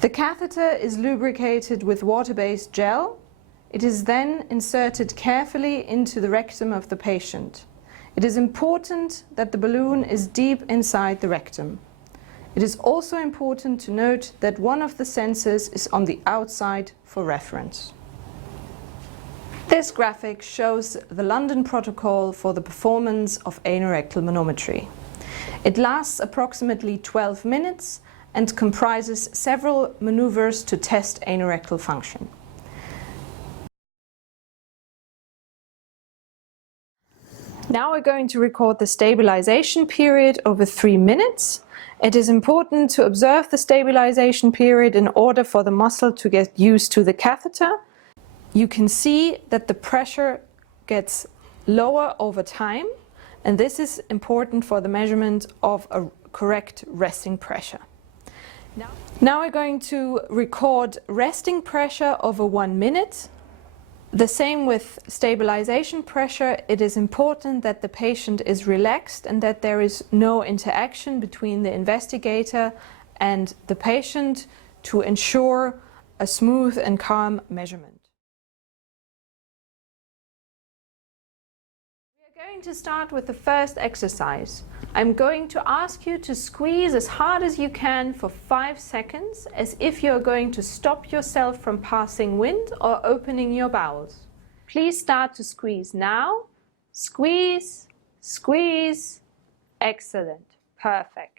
The catheter is lubricated with water-based gel. It is then inserted carefully into the rectum of the patient. It is important that the balloon is deep inside the rectum. It is also important to note that one of the sensors is on the outside for reference. This graphic shows the London protocol for the performance of anorectal manometry. It lasts approximately 12 minutes and comprises several maneuvers to test anorectal function. Now we're going to record the stabilization period over 3 minutes. It is important to observe the stabilization period in order for the muscle to get used to the catheter. You can see that the pressure gets lower over time, and this is important for the measurement of a correct resting pressure. Now we're going to record resting pressure over 1 minute. The same with stabilization pressure. It is important that the patient is relaxed and that there is no interaction between the investigator and the patient to ensure a smooth and calm measurement. We are going to start with the first exercise. I'm going to ask you to squeeze as hard as you can for 5 seconds, as if you're going to stop yourself from passing wind or opening your bowels. Please start to squeeze now. Squeeze, squeeze. Excellent. Perfect.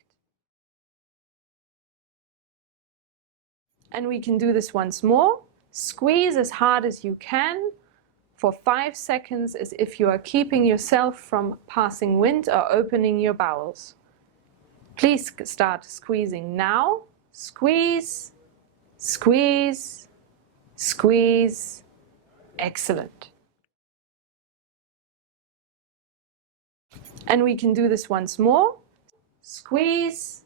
And we can do this once more. Squeeze as hard as you can for 5 seconds, as if you are keeping yourself from passing wind or opening your bowels. Please start squeezing now. Squeeze, squeeze, squeeze. Excellent. And we can do this once more. Squeeze,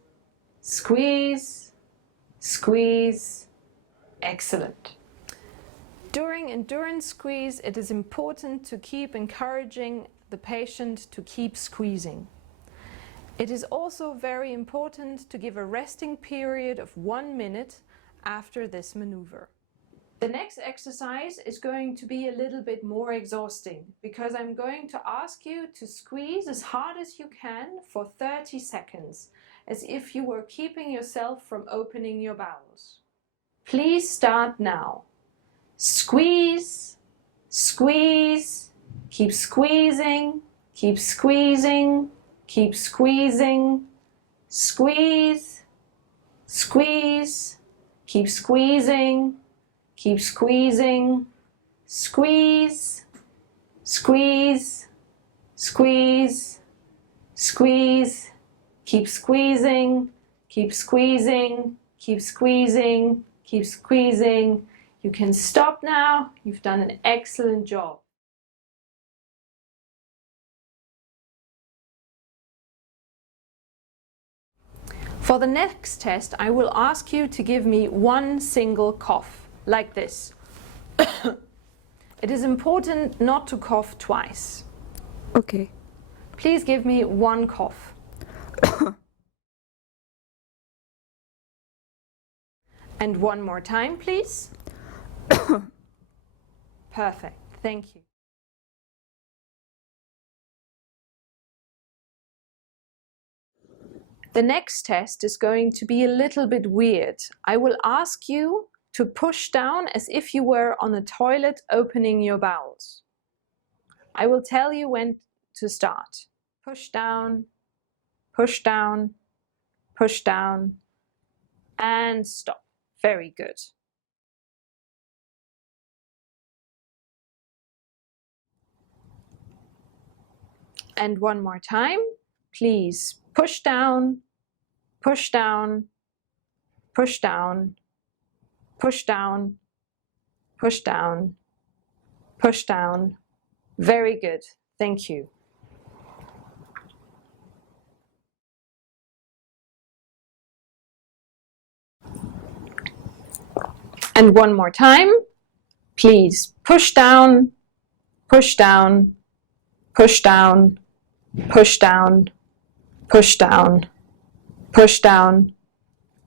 squeeze, squeeze. Excellent. During endurance squeeze, it is important to keep encouraging the patient to keep squeezing. It is also very important to give a resting period of 1 minute after this maneuver. The next exercise is going to be a little bit more exhausting, because I'm going to ask you to squeeze as hard as you can for 30 seconds, as if you were keeping yourself from opening your bowels. Please start now. Squeeze, squeeze, keep squeezing, keep squeezing, keep squeezing, squeeze, squeeze, keep squeezing, keep squeezing, squeeze, squeeze, squeeze, squeeze, keep squeezing, keep squeezing, keep squeezing, keep squeezing. You can stop now. You've done an excellent job. For the next test, I will ask you to give me one single cough, like this. It is important not to cough twice. Okay. Please give me one cough. And one more time, please. Perfect. Thank you. The next test is going to be a little bit weird. I will ask you to push down as if you were on a toilet opening your bowels. I will tell you when to start. Push down, push down, push down, and stop. Very good. And one more time. Please push down, push down, push down, push down, push down, push down. Very good. Thank you. And one more time. Please push down, push down, push down, push down, push down, push down.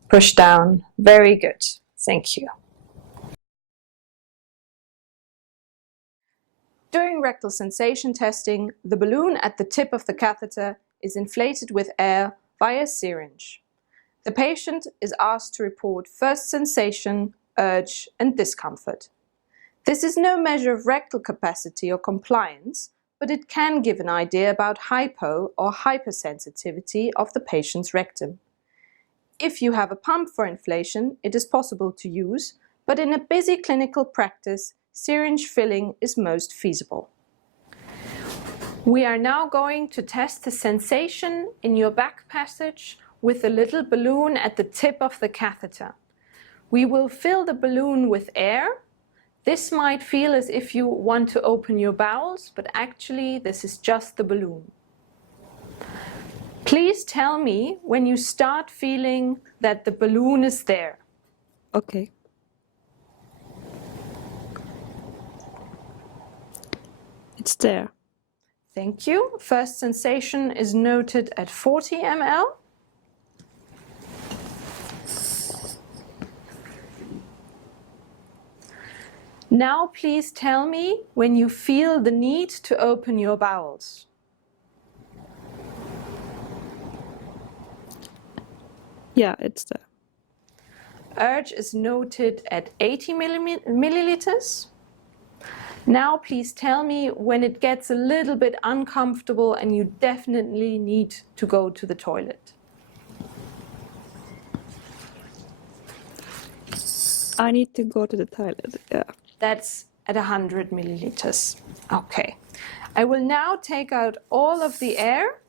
Push down. Very good. Thank you. During rectal sensation testing, the balloon at the tip of the catheter is inflated with air via syringe. The patient is asked to report first sensation, urge, and discomfort. This is no measure of rectal capacity or compliance, but it can give an idea about hypo or hypersensitivity of the patient's rectum. If you have a pump for inflation, it is possible to use, but in a busy clinical practice, syringe filling is most feasible. We are now going to test the sensation in your back passage with a little balloon at the tip of the catheter. We will fill the balloon with air. This might feel as if you want to open your bowels, but actually this is just the balloon. Please tell me when you start feeling that the balloon is there. Okay. It's there. Thank you. First sensation is noted at 40 ml. Now please tell me when you feel the need to open your bowels. Yeah, it's there. Urge is noted at 80 milliliters. Now please tell me when it gets a little bit uncomfortable and you definitely need to go to the toilet. I need to go to the toilet, yeah. That's at 100 milliliters. Okay. I will now take out all of the air.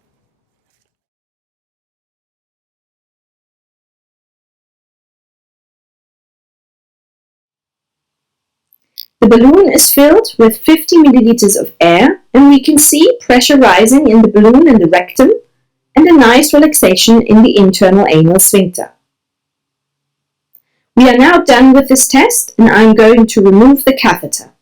The balloon is filled with 50 milliliters of air, and we can see pressure rising in the balloon in the rectum and a nice relaxation in the internal anal sphincter. We are now done with this test, and I'm going to remove the catheter.